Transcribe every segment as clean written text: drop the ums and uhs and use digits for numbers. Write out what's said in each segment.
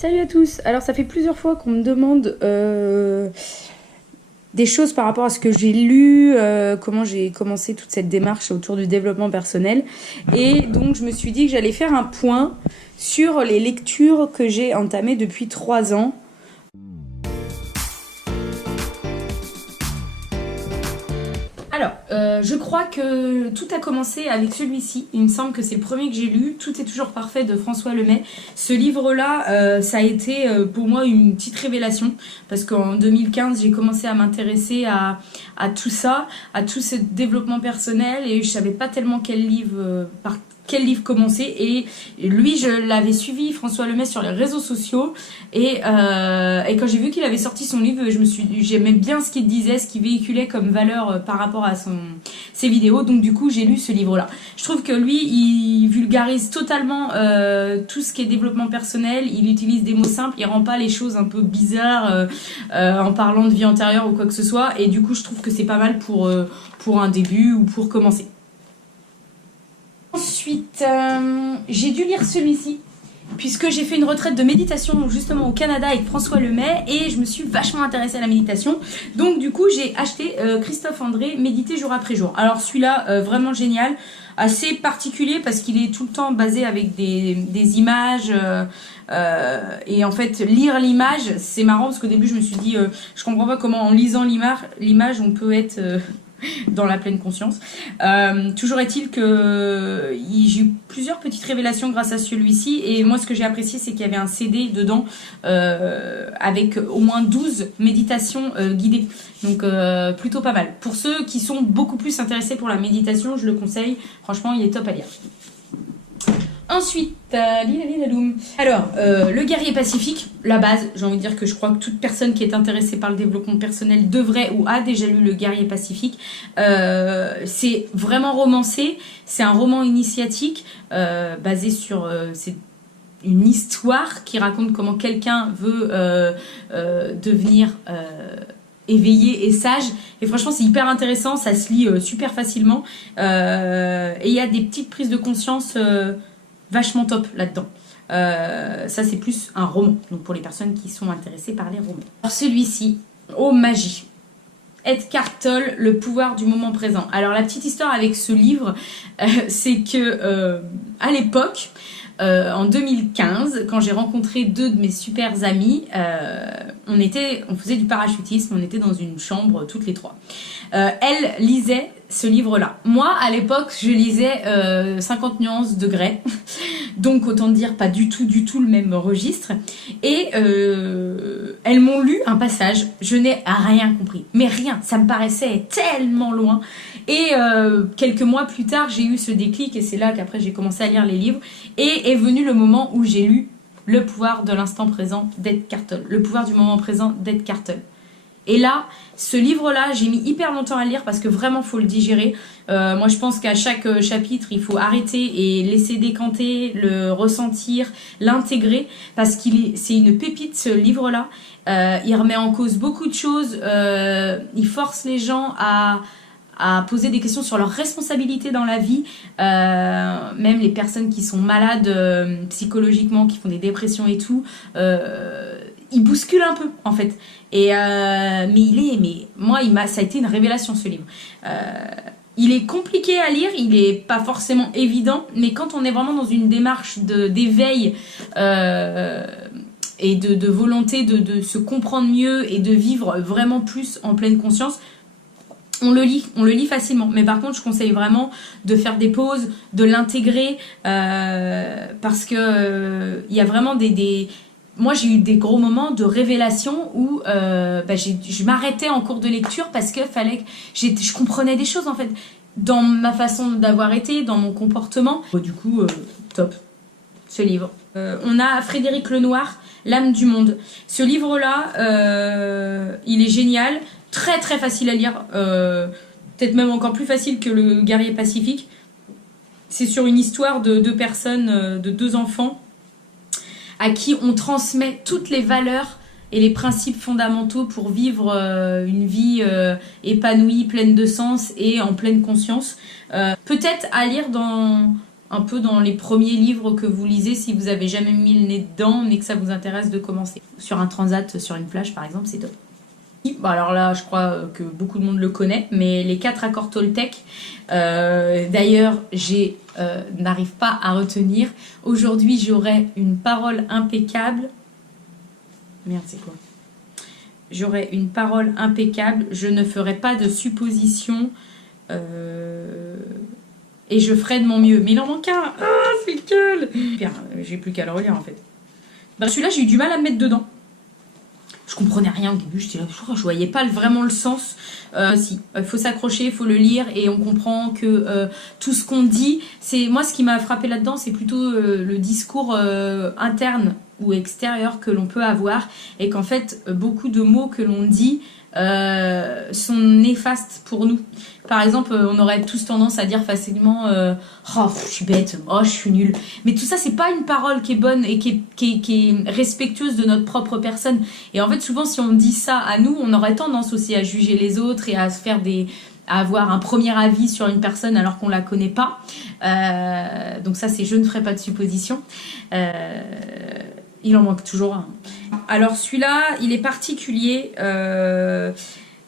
Salut à tous. Alors ça fait plusieurs fois qu'on me demande des choses par rapport à ce que j'ai lu, comment j'ai commencé toute cette démarche autour du développement personnel. Et donc je me suis dit que j'allais faire un point sur les lectures que j'ai entamées depuis 3 ans. Alors, je crois que tout a commencé avec celui-ci. Il me semble que c'est le premier que j'ai lu. Tout est toujours parfait de François Lemay. Ce livre-là, ça a été pour moi une petite révélation parce qu'en 2015, j'ai commencé à m'intéresser à tout ça, à tout ce développement personnel et je savais pas tellement quel livre commencer. Et lui, je l'avais suivi, François Lemay, sur les réseaux sociaux. Et quand j'ai vu qu'il avait sorti son livre, j'aimais bien ce qu'il disait, ce qu'il véhiculait comme valeur par rapport à ses vidéos. Donc du coup, j'ai lu ce livre-là. Je trouve que lui, il vulgarise totalement tout ce qui est développement personnel. Il utilise des mots simples, il rend pas les choses un peu bizarres en parlant de vie antérieure ou quoi que ce soit. Et du coup, je trouve que c'est pas mal pour un début ou pour commencer. Ensuite, j'ai dû lire celui-ci puisque j'ai fait une retraite de méditation justement au Canada avec François Lemay et je me suis vachement intéressée à la méditation. Donc du coup, j'ai acheté Christophe André, Méditer jour après jour. Alors celui-là, vraiment génial, assez particulier parce qu'il est tout le temps basé avec des images et en fait lire l'image, c'est marrant parce qu'au début je me suis dit je comprends pas comment en lisant l'image on peut être dans la pleine conscience. Toujours est-il que j'ai eu plusieurs petites révélations grâce à celui-ci et moi ce que j'ai apprécié c'est qu'il y avait un CD dedans avec au moins 12 méditations guidées. Donc plutôt pas mal. Pour ceux qui sont beaucoup plus intéressés pour la méditation, je le conseille. Franchement, il est top à lire. Ensuite, alors, le guerrier pacifique, la base, j'ai envie de dire que je crois que toute personne qui est intéressée par le développement personnel devrait ou a déjà lu le guerrier pacifique. C'est vraiment romancé, c'est un roman initiatique basé sur... c'est une histoire qui raconte comment quelqu'un veut devenir... éveillé et sage et franchement c'est hyper intéressant, ça se lit super facilement et il y a des petites prises de conscience vachement top là-dedans. Ça c'est plus un roman, donc pour les personnes qui sont intéressées par les romans. Alors celui-ci, oh magie, Eckhart Tolle, le pouvoir du moment présent. Alors la petite histoire avec ce livre, c'est que à l'époque, en 2015, quand j'ai rencontré 2 de mes super amis, on faisait du parachutisme, on était dans une chambre toutes les 3. Elle lisait ce livre-là. Moi, à l'époque, je lisais 50 nuances de Grey, donc autant dire pas du tout le même registre. Et elles m'ont lu un passage, je n'ai rien compris, mais rien, ça me paraissait tellement loin. Et quelques mois plus tard, j'ai eu ce déclic et c'est là qu'après j'ai commencé à lire les livres. Et est venu le moment où j'ai lu Le pouvoir de l'instant présent d'Eckhart Tolle. Le pouvoir du moment présent d'Eckhart Tolle. Et là, ce livre-là, j'ai mis hyper longtemps à le lire parce que vraiment, faut le digérer. Moi, je pense qu'à chaque chapitre, il faut arrêter et laisser décanter, le ressentir, l'intégrer parce c'est une pépite, ce livre-là. Il remet en cause beaucoup de choses. Il force les gens à poser des questions sur leurs responsabilités dans la vie, même les personnes qui sont malades psychologiquement, qui font des dépressions et tout, il bouscule un peu en fait. Mais moi ça a été une révélation ce livre. Il est compliqué à lire, il est pas forcément évident, mais quand on est vraiment dans une démarche d'éveil et de volonté de se comprendre mieux et de vivre vraiment plus en pleine conscience, on le lit facilement. Mais par contre, je conseille vraiment de faire des pauses, de l'intégrer parce que il y a vraiment moi, j'ai eu des gros moments de révélation où je m'arrêtais en cours de lecture parce que je comprenais des choses en fait dans ma façon d'avoir été, dans mon comportement. Du coup, top, ce livre. On a Frédéric Lenoir, L'âme du monde. Ce livre-là, il est génial. Très très facile à lire, peut-être même encore plus facile que le guerrier pacifique. C'est sur une histoire de 2 personnes, de 2 enfants à qui on transmet toutes les valeurs et les principes fondamentaux pour vivre une vie épanouie, pleine de sens et en pleine conscience. Peut-être à lire un peu dans les premiers livres que vous lisez si vous avez jamais mis le nez dedans mais que ça vous intéresse de commencer. Sur un transat, sur une plage par exemple, c'est top. Bon, alors là, je crois que beaucoup de monde le connaît, mais les 4 accords Toltec, d'ailleurs, n'arrive pas à retenir. Aujourd'hui, j'aurai une parole impeccable. Merde, c'est quoi? J'aurai une parole impeccable, je ne ferai pas de suppositions et je ferai de mon mieux. Mais il en manque un. Ah, c'est lequel? J'ai plus qu'à le relire en fait. Ben, celui-là, j'ai eu du mal à me mettre dedans. Je comprenais rien au début, je voyais pas vraiment le sens. Si, il faut s'accrocher, il faut le lire et on comprend que tout ce qu'on dit, c'est moi ce qui m'a frappé là-dedans, c'est plutôt le discours interne ou extérieur que l'on peut avoir et qu'en fait beaucoup de mots que l'on dit sont néfastes pour nous. Par exemple, on aurait tous tendance à dire facilement oh, je suis bête, oh, je suis nulle. Mais tout ça, c'est pas une parole qui est bonne et qui est respectueuse de notre propre personne. Et en fait, souvent, si on dit ça à nous, on aurait tendance aussi à juger les autres et à se faire à avoir un premier avis sur une personne alors qu'on la connaît pas. Donc ça, c'est je ne ferai pas de supposition. Il en manque toujours un. Alors celui-là, il est particulier.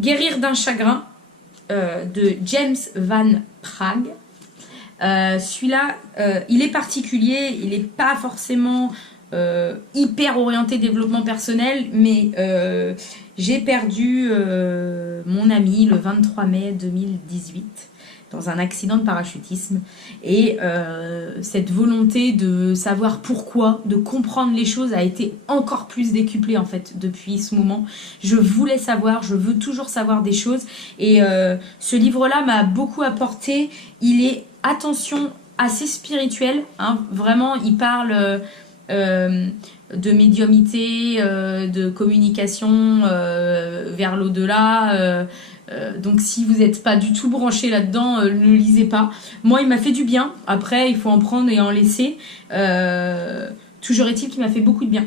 Guérir d'un chagrin de James Van Praagh. Celui-là, il est particulier. Il n'est pas forcément hyper orienté développement personnel, mais j'ai perdu mon ami le 23 mai 2018 dans un accident de parachutisme et cette volonté de savoir pourquoi, de comprendre les choses a été encore plus décuplée en fait depuis ce moment. Je voulais savoir, je veux toujours savoir des choses et ce livre-là m'a beaucoup apporté. Il est, attention, assez spirituel, hein, vraiment il parle de médiumnité, de communication vers l'au-delà. Donc si vous n'êtes pas du tout branché là-dedans, ne lisez pas. Moi, il m'a fait du bien. Après, il faut en prendre et en laisser. Toujours est-il qu'il m'a fait beaucoup de bien.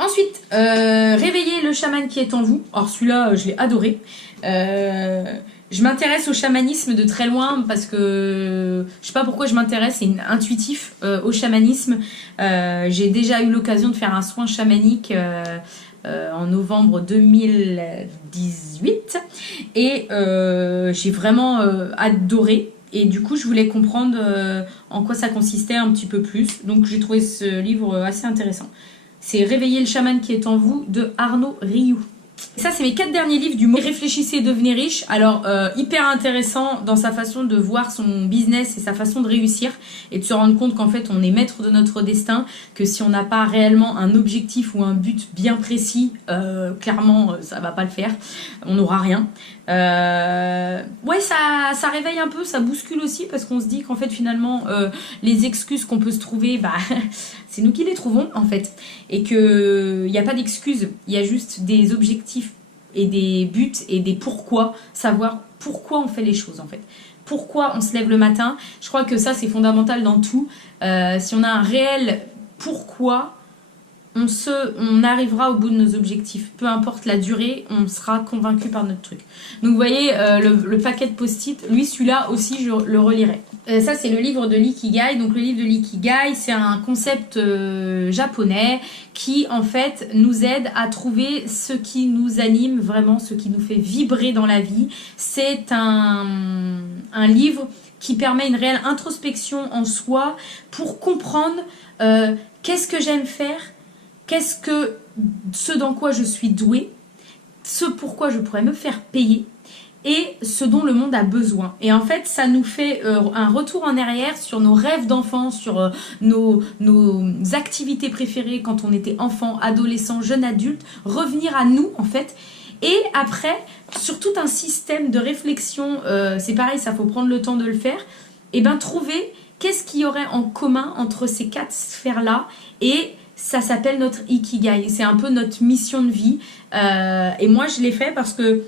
Ensuite, réveillez le chaman qui est en vous. Alors celui-là, je l'ai adoré. Je m'intéresse au chamanisme de très loin parce que je sais pas pourquoi je m'intéresse, c'est intuitif au chamanisme. J'ai déjà eu l'occasion de faire un soin chamanique en novembre 2018 et j'ai vraiment adoré. Et du coup, je voulais comprendre en quoi ça consistait un petit peu plus. Donc, j'ai trouvé ce livre assez intéressant. C'est Réveiller le chaman qui est en vous de Arnaud Rioux. Ça, c'est mes 4 derniers livres du mot Réfléchissez et devenez riche. Alors, hyper intéressant dans sa façon de voir son business et sa façon de réussir et de se rendre compte qu'en fait, on est maître de notre destin, que si on n'a pas réellement un objectif ou un but bien précis, clairement, ça va pas le faire. On n'aura rien. Ouais, ça réveille un peu, ça bouscule aussi parce qu'on se dit qu'en fait, finalement, les excuses qu'on peut se trouver, bah, c'est nous qui les trouvons, en fait. Et qu'il n'y a pas d'excuses, il y a juste des objectifs et des buts et des pourquoi, savoir pourquoi on fait les choses en fait. Pourquoi on se lève le matin. Je crois que ça c'est fondamental dans tout. Si on a un réel pourquoi, on arrivera au bout de nos objectifs. Peu importe la durée, on sera convaincu par notre truc. Donc vous voyez le paquet de post-it, lui celui-là aussi je le relirai. Ça c'est le livre de l'Ikigai. Donc le livre de l'Ikigai c'est un concept japonais qui en fait nous aide à trouver ce qui nous anime vraiment, ce qui nous fait vibrer dans la vie. C'est un livre qui permet une réelle introspection en soi pour comprendre qu'est-ce que j'aime faire, ce dans quoi je suis douée, ce pourquoi je pourrais me faire payer et ce dont le monde a besoin. Et en fait, ça nous fait un retour en arrière sur nos rêves d'enfant, sur nos activités préférées quand on était enfant, adolescent, jeune adulte, revenir à nous en fait. Et après, sur tout un système de réflexion, c'est pareil, ça faut prendre le temps de le faire, et bien trouver qu'est-ce qu'il y aurait en commun entre ces 4 sphères-là et ça s'appelle notre Ikigai. C'est un peu notre mission de vie. Et moi, je l'ai fait parce que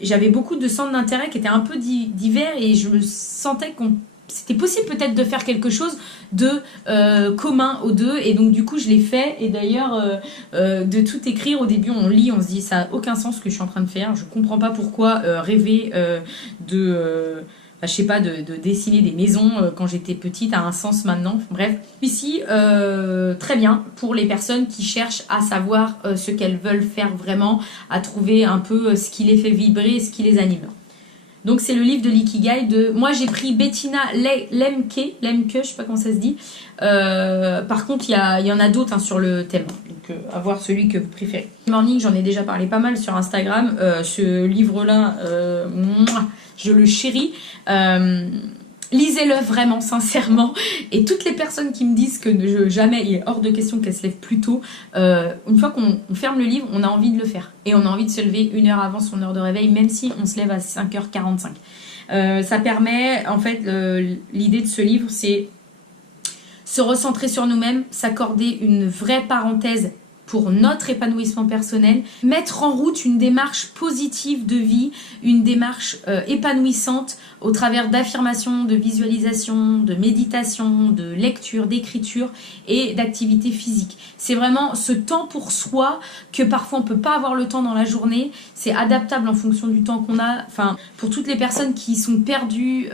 j'avais beaucoup de centres d'intérêt qui étaient un peu divers et je me sentais que c'était possible peut-être de faire quelque chose de commun aux deux. Et donc, du coup, je l'ai fait. Et d'ailleurs, de tout écrire, au début, on lit, on se dit ça n'a aucun sens ce que je suis en train de faire. Je comprends pas pourquoi rêver je sais pas, de dessiner des maisons quand j'étais petite a un sens maintenant. Bref, ici, très bien pour les personnes qui cherchent à savoir ce qu'elles veulent faire vraiment, à trouver un peu ce qui les fait vibrer, ce qui les anime. Donc c'est le livre de l'Ikigai de... Moi j'ai pris Bettina Lemke, je sais pas comment ça se dit. Par contre il y en a d'autres hein, sur le thème. Donc à voir celui que vous préférez. Morning, j'en ai déjà parlé pas mal sur Instagram. Ce livre-là, je le chéris. Lisez-le vraiment, sincèrement. Et toutes les personnes qui me disent que jamais il est hors de question qu'elles se lèvent plus tôt, une fois qu'on ferme le livre, on a envie de le faire. Et on a envie de se lever 1 heure avant son heure de réveil, même si on se lève à 5h45. Ça permet, en fait, l'idée de ce livre, c'est se recentrer sur nous-mêmes, s'accorder une vraie parenthèse pour notre épanouissement personnel, mettre en route une démarche positive de vie, une démarche épanouissante au travers d'affirmations, de visualisation, de méditation, de lecture, d'écriture et d'activité physique. C'est vraiment ce temps pour soi que parfois on ne peut pas avoir le temps dans la journée. C'est adaptable en fonction du temps qu'on a. Enfin, pour toutes les personnes qui sont perdues,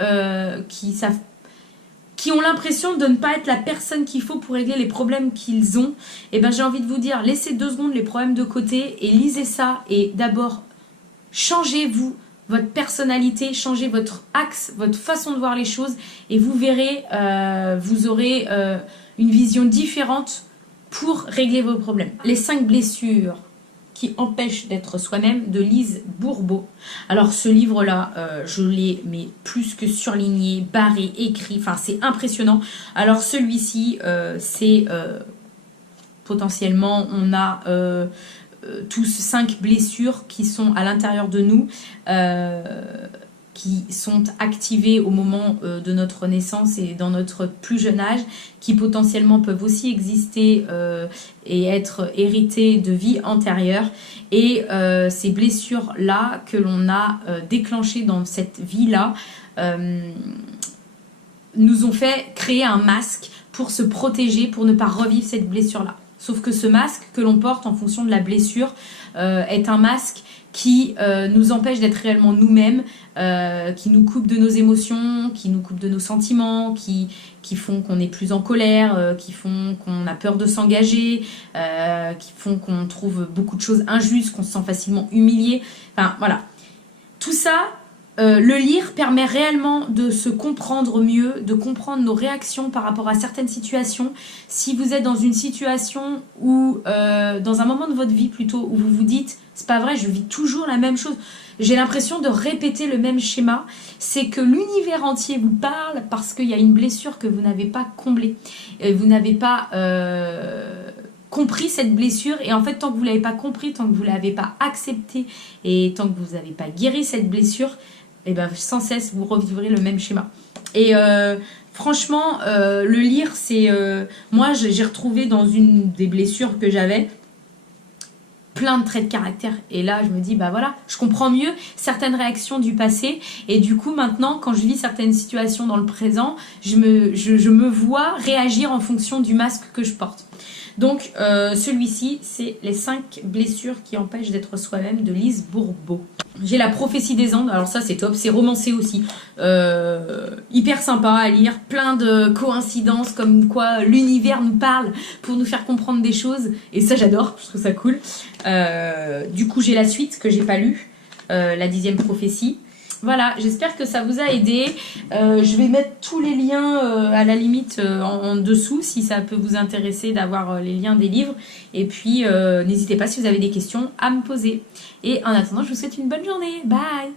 qui ont l'impression de ne pas être la personne qu'il faut pour régler les problèmes qu'ils ont, et ben j'ai envie de vous dire, laissez 2 secondes les problèmes de côté et lisez ça. Et d'abord, changez-vous, votre personnalité, changez votre axe, votre façon de voir les choses, et vous verrez, vous aurez une vision différente pour régler vos problèmes. Les 5 blessures qui empêchent d'être soi-même de Lise Bourbeau. Alors ce livre-là, je l'ai mais plus que surligné, barré, écrit, enfin c'est impressionnant. Alors celui-ci, c'est potentiellement, on a tous 5 blessures qui sont à l'intérieur de nous, qui sont activées au moment de notre naissance et dans notre plus jeune âge, qui potentiellement peuvent aussi exister et être héritées de vie antérieure. Et ces blessures-là que l'on a déclenchées dans cette vie-là nous ont fait créer un masque pour se protéger, pour ne pas revivre cette blessure-là. Sauf que ce masque que l'on porte en fonction de la blessure est un masque qui nous empêche d'être réellement nous-mêmes, qui nous coupe de nos émotions, qui nous coupe de nos sentiments, qui font qu'on est plus en colère, qui font qu'on a peur de s'engager, qui font qu'on trouve beaucoup de choses injustes, qu'on se sent facilement humilié. Enfin voilà, tout ça, le lire permet réellement de se comprendre mieux, de comprendre nos réactions par rapport à certaines situations. Si vous êtes dans une situation où, dans un moment de votre vie plutôt, où vous vous dites « c'est pas vrai, je vis toujours la même chose, j'ai l'impression de répéter le même schéma », c'est que l'univers entier vous parle parce qu'il y a une blessure que vous n'avez pas comblée. Vous n'avez pas compris cette blessure, et en fait tant que vous ne l'avez pas compris, tant que vous ne l'avez pas acceptée et tant que vous n'avez pas guéri cette blessure, et ben sans cesse vous revivrez le même schéma. Et franchement, le lire, c'est... moi j'ai retrouvé dans une des blessures que j'avais plein de traits de caractère, et là je me dis bah voilà, je comprends mieux certaines réactions du passé, et du coup maintenant quand je vis certaines situations dans le présent, je me vois réagir en fonction du masque que je porte. Donc celui-ci, c'est les 5 blessures qui empêchent d'être soi-même de Lise Bourbeau. J'ai la prophétie des Andes, alors ça c'est top, c'est romancé aussi, hyper sympa à lire, plein de coïncidences comme quoi l'univers nous parle pour nous faire comprendre des choses, et ça j'adore, je trouve ça cool. Du coup j'ai la suite que j'ai pas lue, la 10e prophétie. Voilà, j'espère que ça vous a aidé. Je vais mettre tous les liens à la limite en dessous si ça peut vous intéresser d'avoir les liens des livres. Et puis n'hésitez pas si vous avez des questions à me poser. Et en attendant, je vous souhaite une bonne journée. Bye!